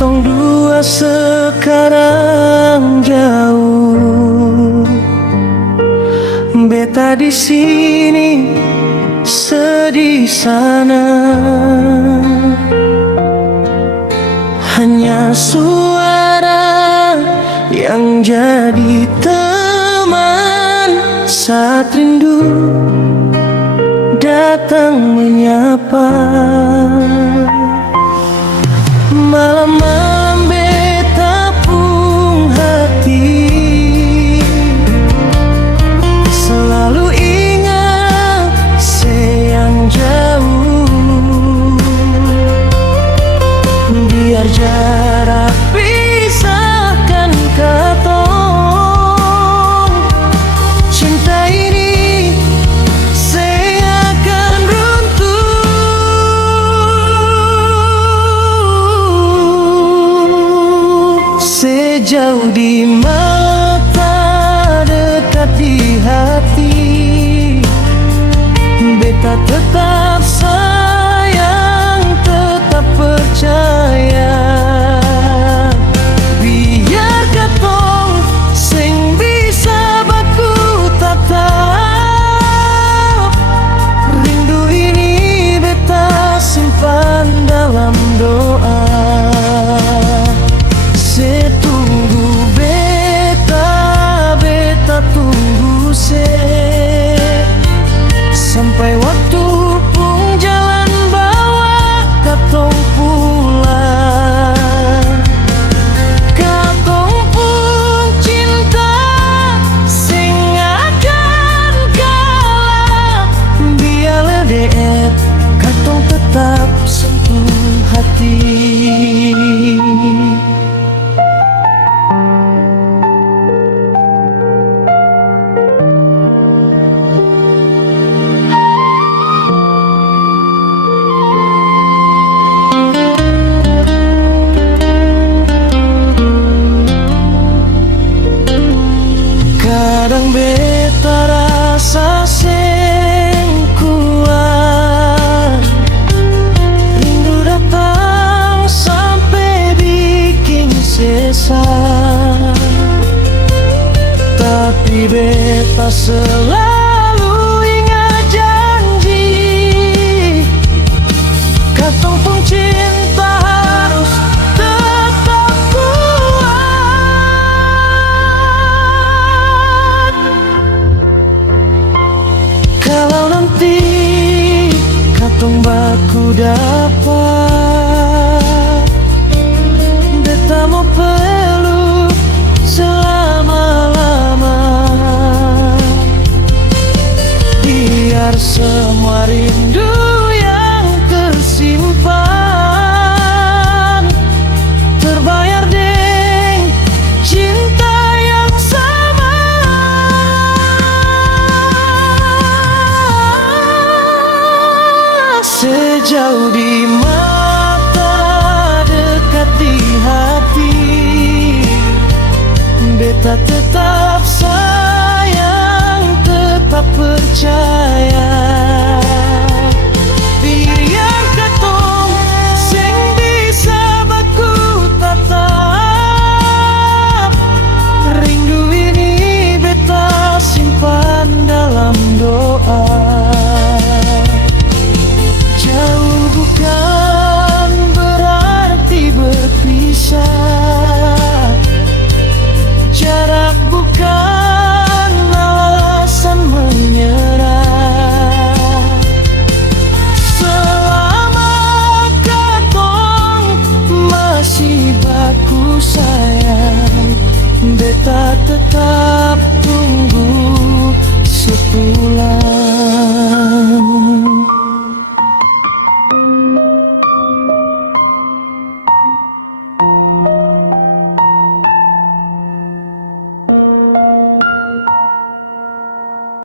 Katong dua sekarang jauh, beta di sini, sedih sana. Hanya suara yang jadi teman saat rindu datang menyapa. Malam-malam beta pun hati selalu ingat sayang jauh. Biar jarak pisahkan katong, cinta ini seakan runtuh. Sejauh di mata, dekat di hati, beta tetap sayang, tetap percaya. Biar katong sing bisa baku tatap, rindu ini beta simpan dalam doa. Setunggu beta, beta tunggu sampai waktu pun jalan bawa katong pulang. Katong pun cinta sing akan kalah. Biar LDR katong tetap satu hati. Kadang beta rasa seng kuat, rindu datang sampai bikin sesat. Tapi beta selalu